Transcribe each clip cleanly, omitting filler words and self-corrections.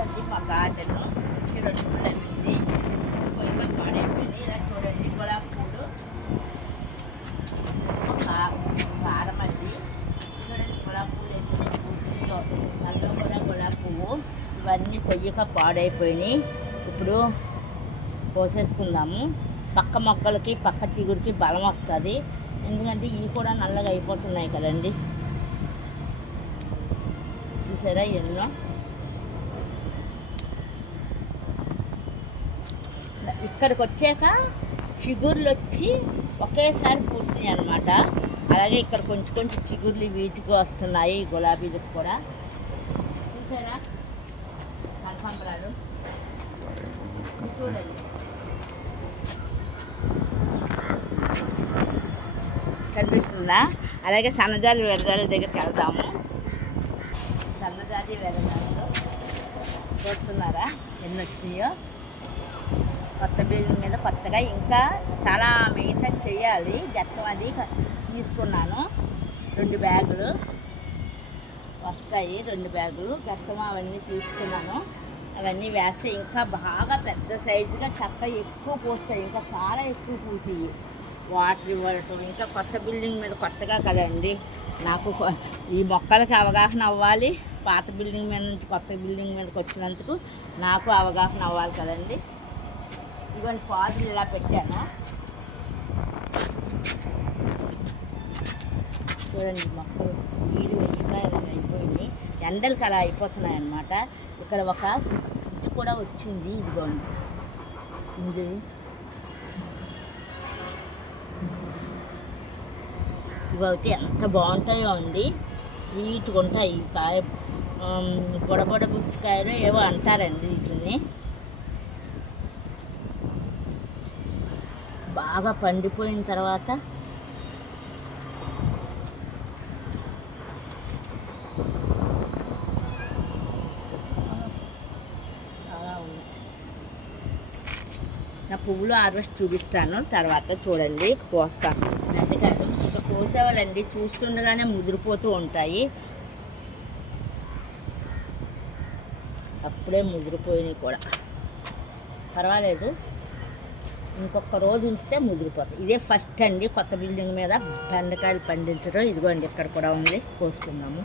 ఇదిగోండి మా గార్డెన్ వచ్చి 2 రోజులు అయింది. ఇంకో పాడైపోయింది. ఇలా చూడండి గులాబీ పూలు, ఒక వారమల్లి. చూడండి గులాబీ పూలు ఎన్ని పూసినాయో. నల్ల కూడా గులాబీ పువ్వు. ఇవన్నీ కొయ్యక పాడైపోయినాయి. ఇప్పుడు కోసేసుకుందాము. పక్క మొక్కలకి పక్క చిగురికి బలం వస్తుంది. ఎందుకంటే ఇవి కూడా నల్లగా అయిపోతున్నాయి కదండి. చూసారా ఎన్నో. ఇక్కడికి వచ్చాక చిగుర్లు వచ్చి ఒకేసారి పూసినాయి అన్నమాట. అలాగే ఇక్కడ కొంచెం కొంచెం చిగుర్లు వీటికి వస్తున్నాయి, గులాబీలకు కూడా. చూసారా కనకాంబరాలు చూడండి. కనిపిస్తుందా? అలాగే సన్నజాజి వెరజాల దగ్గరికి వెళ్దాము. సన్నజాజి వెరజాలు చూస్తున్నారా ఎన్ని వచ్చినాయో. కొత్త బిల్డింగ్ మీద కొత్తగా ఇంకా చాలా మెయింటైన్ చేయాలి. గట్టం అది తీసుకున్నాను. 2 బ్యాగులు వస్తాయి, 2 బ్యాగులు గట్టం అవన్నీ తీసుకున్నాను. అవన్నీ వేస్తే ఇంకా బాగా పెద్ద సైజుగా చెత్త ఎక్కువ పూస్తాయి. ఇంకా చాలా ఎక్కువ పూసి వాటర్ ఇవ్వటం. ఇంకా కొత్త బిల్డింగ్ మీద కొత్తగా కదండి, నాకు ఈ మొక్కలకి అవగాహన అవ్వాలి. పాత బిల్డింగ్ మీద నుంచి కొత్త బిల్డింగ్ మీదకి వచ్చినందుకు నాకు అవగాహన అవ్వాలి కదండి. ఇవన్నీ పాదులు ఇలా పెట్టాను. చూడండి మొక్కలు నీళ్ళు వెళ్ళిపోయి అయిపోయింది. ఎండలకి అలా అయిపోతున్నాయి అన్నమాట. ఇక్కడ ఒక ఇది కూడా వచ్చింది. ఇదిగోండి ఇది ఇవైతే ఎంత బాగుంటాయో అండి. స్వీట్గా ఉంటాయి. ఈ కాయ బొడబొడ పుచ్చకాయలు ఏవో అంటారండి. వీటిని బాగా పండిపోయిన తర్వాత చాలా ఉన్నాయి. నా పువ్వులు హార్వెస్ట్ చూపిస్తాను తర్వాత. చూడండి కోస్తాను. బెండకాయలు ఇంకా కోసేవాళ్ళండి, చూస్తుండగానే ముదిరిపోతూ ఉంటాయి. అప్పుడే ముదిరిపోయినాయి కూడా పర్వాలేదు. ఇంకొక రోజు ఉంచితే ముదిరిపోతాయి. ఇదే ఫస్ట్ అండి కొత్త బిల్డింగ్ మీద బెండకాయలు పండించడం. ఇదిగోండి ఇక్కడ కూడా ఉంది, కోసుకుందాము.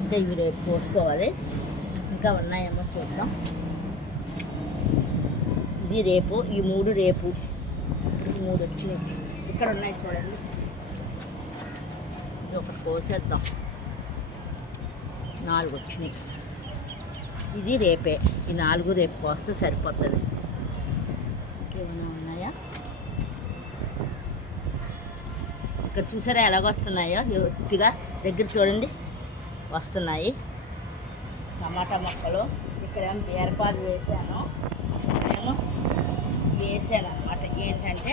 ఇంకా ఇవి రేపు కోసుకోవాలి. ఇంకా ఉన్నాయేమో చూద్దాం. ఇది రేపు, ఈ 3 రేపు. ఈ 3 వచ్చినాయి. ఇక్కడ ఉన్నాయి చూడండి. ఇది ఒకటి కోసేద్దాం. 4 వచ్చినాయి. ఇది రేపే. ఈ 4 రేపు కోస్తే సరిపోతుంది. ఇంకేమైనా ఉన్నాయా? ఇక్కడ చూసారా ఎలాగొస్తున్నాయో ఎత్తుగా. దగ్గర చూడండి వస్తున్నాయి టమాటా మొక్కలు. ఇక్కడేమో బీరపాదు వేసాను, ఇక్కడేమో వేసాను అనమాట. ఏంటంటే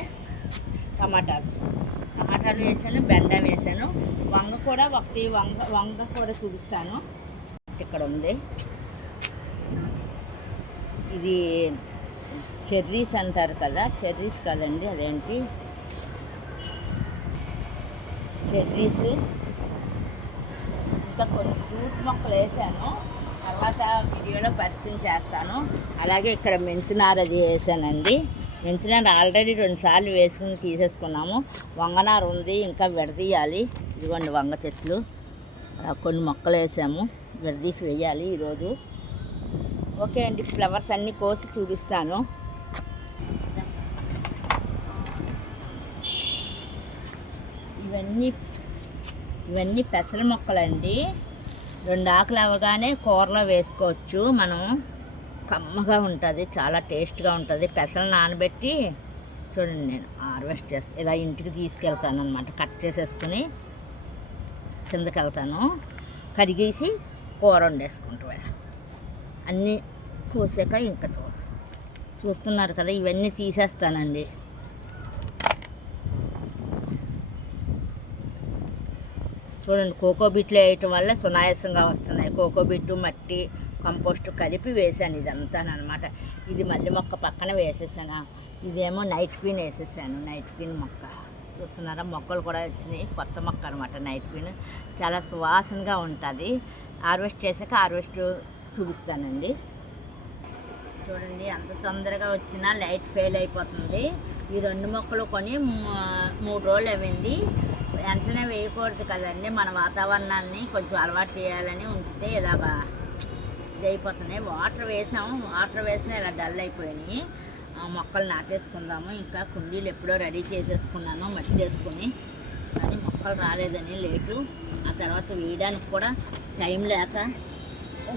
టమాటాలు వేసాను, బెండ వేసాను, వంగ కూడా ఒకటి వంగ కూడా చూపిస్తాను. ఇక్కడ ఉంది. ఇది చెర్రీస్ అంటారు కదా, చెర్రీస్ కదండి, అదేంటి చెర్రీస్. ఇంకా కొన్ని ఫ్రూట్ మొక్కలు వేసాను, తర్వాత వీడియోలో పరిచయం చేస్తాను. అలాగే ఇక్కడ మెంతినార అది వేసానండి. మెంతినార ఆల్రెడీ 2 సార్లు వేసుకుని తీసేసుకున్నాము. వంగనార ఉంది, ఇంకా విడదీయాలి. ఇదిగోండి వంగ చెట్లు. కొన్ని మొక్కలు వేసాము, విడదీసి వేయాలి ఈరోజు. ఓకే అండి, ఫ్లవర్స్ అన్నీ కోసి చూపిస్తాను. ఇవన్నీ పెసల మొక్కలండి. 2 ఆకులు అవ్వగానే కూరలో వేసుకోవచ్చు మనం. కమ్మగా ఉంటుంది, చాలా టేస్ట్గా ఉంటుంది. పెసలు నానబెట్టి చూడండి నేను హార్వెస్ట్ చేస్తాను. ఇలా ఇంటికి తీసుకెళ్తాను అనమాట. కట్ చేసేసుకుని కిందకి వెళ్తాను, కడిగేసి కూర వండేసుకుంటాను. అన్నీ కోసాక ఇంకా చూస్తున్నారు కదా, ఇవన్నీ తీసేస్తానండి. చూడండి కోకోబిట్లు వేయటం వల్ల సునాయాసంగా వస్తున్నాయి. కోకోబిట్టు, మట్టి, కంపోస్ట్ కలిపి వేసాను ఇదంతా అనమాట. ఇది మల్లి మొక్క పక్కన వేసేసాను. ఇదేమో నైట్ క్వీన్ వేసేసాను, నైట్ క్వీన్ మొక్క చూస్తున్నారా, మొక్కలు కూడా వచ్చినాయి. కొత్త మొక్క అనమాట నైట్ క్వీన్. చాలా సువాసనగా ఉంటుంది. హార్వెస్ట్ చేసాక హార్వెస్ట్ చూపిస్తానండి. చూడండి అంత తొందరగా వచ్చినా లైట్ ఫెయిల్ అయిపోతుంది. ఈ 2 మొక్కలు కొని 3 రోజులు అయింది. వెంటనే వేయకూడదు కదండి. మన వాతావరణాన్ని కొంచెం అలవాటు చేయాలని ఉంచితే ఇలాగా ఇది అయిపోతున్నాయి. వాటర్ వేసినా ఇలా డల్ అయిపోయినాయి. మొక్కలు నాటేసుకుందాము. ఇంకా కుండీలు ఎప్పుడో రెడీ చేసేసుకున్నాను మట్టి వేసుకుని, కానీ మొక్కలు రాలేదని లేటు. ఆ తర్వాత వేయడానికి కూడా టైం లేక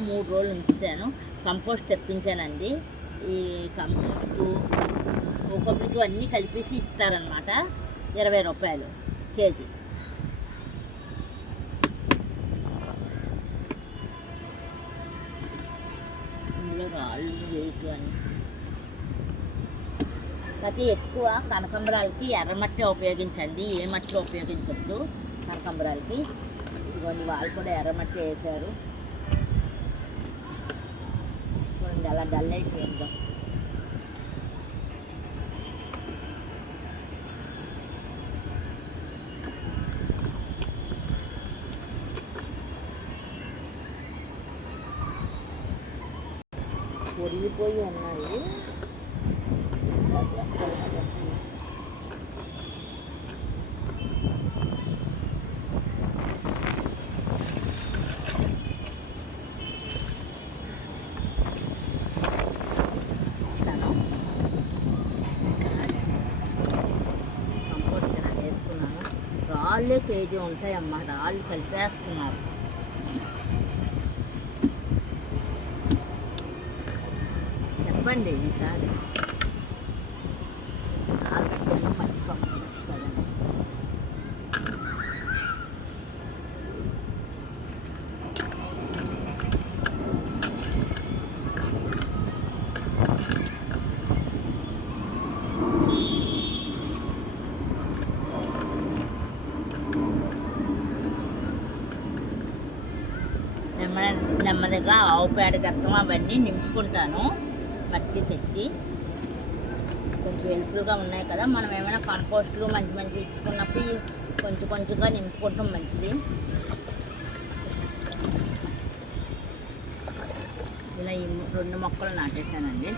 3 రోజులు ఉంచాను. కంపోస్ట్ తెప్పించానండి. ఈ కంపోస్టు కోకోపీటు అన్నీ కలిపేసి ఇస్తారనమాట. 20 రూపాయలు కేజీ. ఇందులో రాళ్ళు వెయిట్ అని ప్రతి ఎక్కువ కనకాంబరాలకి ఎర్రమట్టి ఉపయోగించండి, ఏ మట్టి ఉపయోగించద్దు కనకాంబరాలకి. ఇదిగోండి వాళ్ళు కూడా ఎర్రమట్టి వేశారు. చూడండి అలా డల్ అయిపోయిందో. పొడిగిపోయి ఉన్నాయి. కంపోస్ట్ ఇలా వేసుకున్నాను. రాళ్ళే కేజీ ఉంటాయమ్మా. రాళ్ళు కలిపేస్తున్నారు. చెప్పండి ఈసారి మంచి కంపోస్ట్ వస్తుందండి. నెమ్మదిగా ఆవు పేడ గత్తం అవన్నీ నింపుకుంటాను. మట్టి తెచ్చి కొంచెం వెలుతురుగా ఉన్నాయి కదా, మనం ఏమైనా కంపోస్టులు మంచి ఇచ్చుకున్నప్పుడు కొంచెంగా నింపుకుంటాం మంచిది. ఇలా ఈ 2 మొక్కలు నాటేశానండి.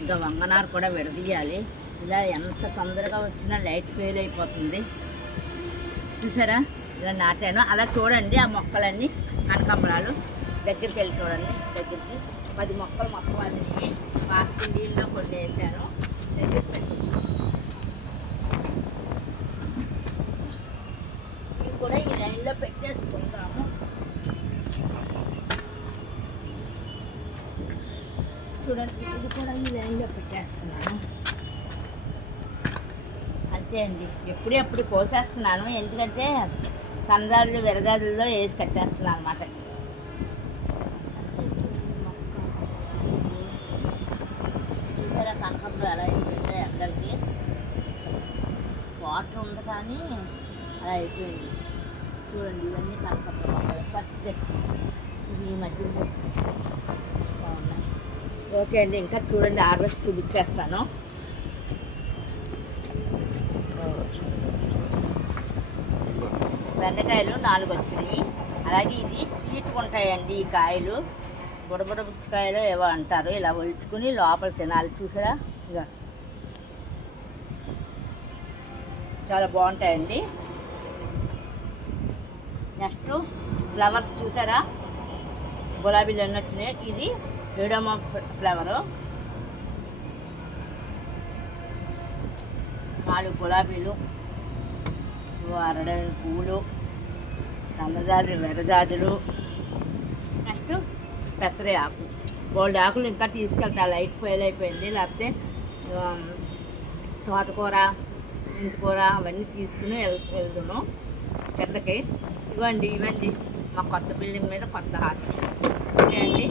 ఇంకా వంగనారు కూడా విడదీయాలి. ఇలా ఎంత తొందరగా వచ్చినా లైట్ ఫెయిల్ అయిపోతుంది. చూసారా ఇలా నాటాను. అలా చూడండి ఆ మొక్కలన్నీ కనకాంబరాలు దగ్గరికి వెళ్ళి చూడండి. దగ్గరికి 10 మొక్కలు మొత్తం అన్నీ పార్కిండీల్లో కొన్ని వేసాను. ఇవి కూడా ఈ లైన్లో పెట్టేసుకుంటాము. చూడండి ఇది కూడా ఈ లైన్లో పెట్టేస్తున్నాను. అంతే అండి. ఎప్పుడెప్పుడు కోసేస్తున్నాను, ఎందుకంటే సందాలు విరదాదుల్లో వేసి కట్టేస్తున్నాను అన్నమాట. చూసారా కనకాంబరం ఎలా అయిపోయిందో ఎండలకి. వాటర్ ఉంది కానీ అలా అయిపోయింది. చూడండి ఇవన్నీ కనకాంబరం ఫస్ట్ తెచ్చింది. ఇది ఈ మధ్యలో తెచ్చింది. బాగున్నాయి. ఓకే అండి, ఇంకా చూడండి హార్వెస్ట్ చూపించేస్తాను. బెండకాయలు 4 వచ్చినాయి. అలాగే ఇది స్వీట్గా ఉంటాయండి ఈ కాయలు. బుడబుడ పుచ్చకాయలు ఏవో అంటారు. ఇలా ఒలుచుకుని లోపల తినాలి. చూసారా ఇక చాలా బాగుంటాయండి. నెక్స్ట్ ఫ్లవర్స్ చూసారా, గులాబీలు ఎన్ని వచ్చినాయి. ఇది ఎడమ ఫ్లవరు. 4 గులాబీలు, 6 పువ్వులు, సన్నజాజులు, వెర్రజాజులు. నెక్స్ట్ పెసరే ఆకు. బోల్డ్ ఆకులు ఇంకా తీసుకెళ్తా. లైట్ ఫెయిల్ అయిపోయింది. లేకపోతే తోటకూర, మెంతికూర అవన్నీ తీసుకుని వెళ్తాను కిందకి. ఇవ్వండి మా కొత్త బిల్డింగ్ మీద కొత్త హార్ట్. ఓకే అండి,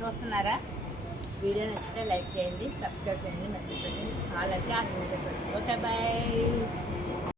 చూస్తున్నారా? వీడియో నచ్చితే లైక్ చేయండి, సబ్స్క్రైబ్ చేయండి, మెసేజ్ చేయండి. కావాలంటే ఆ ఓకే బాయ్.